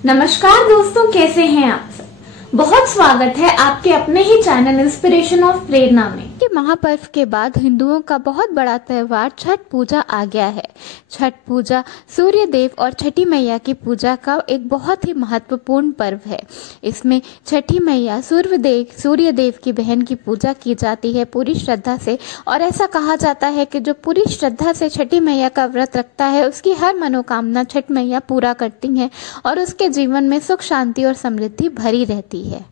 नमस्कार दोस्तों, कैसे हैं आप सब। बहुत स्वागत है आपके अपने ही चैनल इंस्पिरेशन ऑफ प्रेरणा में। के महापर्व के बाद हिंदुओं का बहुत बड़ा त्योहार छठ पूजा आ गया है। छठ पूजा सूर्य देव और छठी मैया की पूजा का एक बहुत ही महत्वपूर्ण पर्व है। इसमें छठी मैया सूर्य देव की बहन की पूजा की जाती है पूरी श्रद्धा से, और ऐसा कहा जाता है कि जो पूरी श्रद्धा से छठी मैया का व्रत रखता है उसकी हर मनोकामना छठ मैया पूरा करती हैं और उसके जीवन में सुख शांति और समृद्धि भरी रहती है।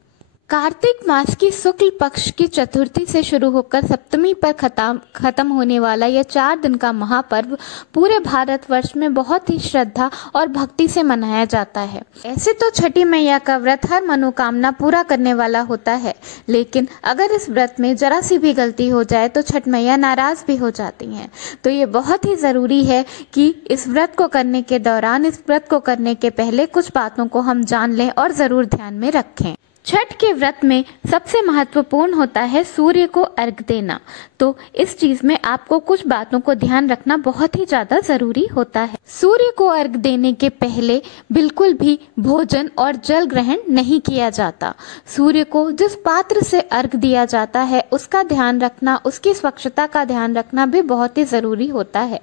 कार्तिक मास की शुक्ल पक्ष की चतुर्थी से शुरू होकर सप्तमी पर खत्म होने वाला यह 4 दिन का महापर्व पूरे भारतवर्ष में बहुत ही श्रद्धा और भक्ति से मनाया जाता है। ऐसे तो छठी मैया का व्रत हर मनोकामना पूरा करने वाला होता है, लेकिन अगर इस व्रत में जरा सी भी गलती हो जाए तो छठ मैया नाराज भी हो जाती हैं। तो ये बहुत ही ज़रूरी है कि इस व्रत को करने के दौरान, इस व्रत को करने के पहले कुछ बातों को हम जान लें और ज़रूर ध्यान में रखें। छठ के व्रत में सबसे महत्वपूर्ण होता है सूर्य को अर्घ देना। तो इस चीज में आपको कुछ बातों को ध्यान रखना बहुत ही ज्यादा जरूरी होता है। सूर्य को अर्घ देने के पहले बिल्कुल भी भोजन और जल ग्रहण नहीं किया जाता। सूर्य को जिस पात्र से अर्घ दिया जाता है उसका ध्यान रखना, उसकी स्वच्छता का ध्यान रखना भी बहुत ही जरूरी होता है।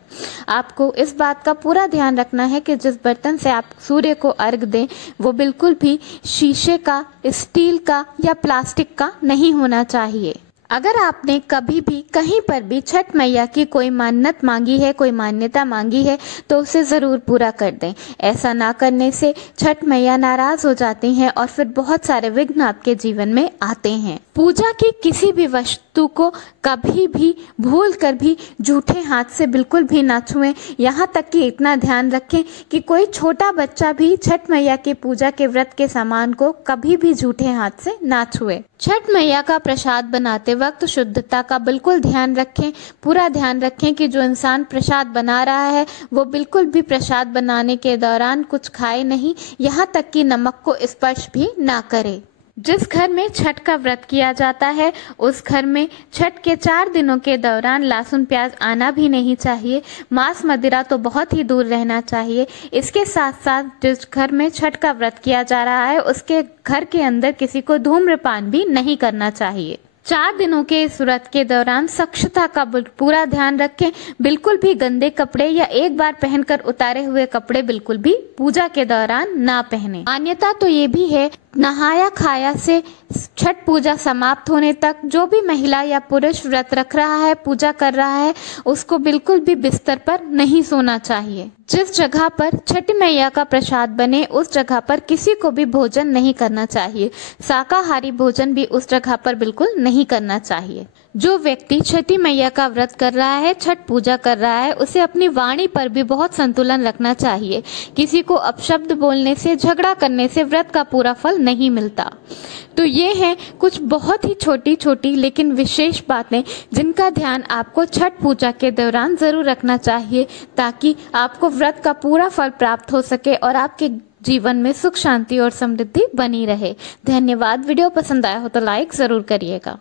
आपको इस बात का पूरा ध्यान रखना है कि जिस बर्तन से आप सूर्य को अर्घ दें वो बिल्कुल भी शीशे का, स्टील का या प्लास्टिक का नहीं होना चाहिए। अगर आपने कभी भी कहीं पर भी छठ मैया की कोई मन्नत मांगी है, कोई मान्यता मांगी है, तो उसे ज़रूर पूरा कर दें। ऐसा ना करने से छठ मैया नाराज हो जाती हैं और फिर बहुत सारे विघ्न आपके जीवन में आते हैं। पूजा की किसी भी वस्तु को कभी भी भूल कर भी झूठे हाथ से बिल्कुल भी ना छुएं। यहाँ तक कि इतना ध्यान रखें कि कोई छोटा बच्चा भी छठ मैया की पूजा के व्रत के सामान को कभी भी झूठे हाथ से ना छुए। छठ मैया का प्रसाद बनाते वक्त शुद्धता का बिल्कुल ध्यान रखें। पूरा ध्यान रखें कि जो इंसान प्रसाद बना रहा है वो बिल्कुल भी प्रसाद बनाने के दौरान कुछ खाए नहीं, यहाँ तक कि नमक को स्पर्श भी ना करे। जिस घर में छठ का व्रत किया जाता है उस घर में छठ के 4 दिनों के दौरान लहसुन प्याज आना भी नहीं चाहिए। मांस मदिरा तो बहुत ही दूर रहना चाहिए। इसके साथ साथ जिस घर में छठ का व्रत किया जा रहा है उसके घर के अंदर किसी को धूम्रपान भी नहीं करना चाहिए। 4 दिनों के इस व्रत के दौरान स्वच्छता का पूरा ध्यान रखें। बिल्कुल भी गंदे कपड़े या एक बार पहनकर उतारे हुए कपड़े बिल्कुल भी पूजा के दौरान ना पहने। मान्यता तो ये भी है, नहाया खाया से छठ पूजा समाप्त होने तक जो भी महिला या पुरुष व्रत रख रहा है, पूजा कर रहा है, उसको बिल्कुल भी बिस्तर पर नहीं सोना चाहिए। जिस जगह पर छठ मैया का प्रसाद बने उस जगह पर किसी को भी भोजन नहीं करना चाहिए। शाकाहारी भोजन भी उस जगह पर बिल्कुल नहीं करना चाहिए। जो व्यक्ति छठी मैया का व्रत कर रहा है, छठ पूजा कर रहा है, उसे अपनी वाणी पर भी बहुत संतुलन रखना चाहिए। किसी को अपशब्द बोलने से, झगड़ा करने से व्रत का पूरा फल नहीं मिलता। तो ये हैं कुछ बहुत ही छोटी छोटी लेकिन विशेष बातें जिनका ध्यान आपको छठ पूजा के दौरान जरूर रखना चाहिए, ताकि आपको व्रत का पूरा फल प्राप्त हो सके और आपके जीवन में सुख शांति और समृद्धि बनी रहे। धन्यवाद। वीडियो पसंद आया हो तो लाइक जरूर करिएगा।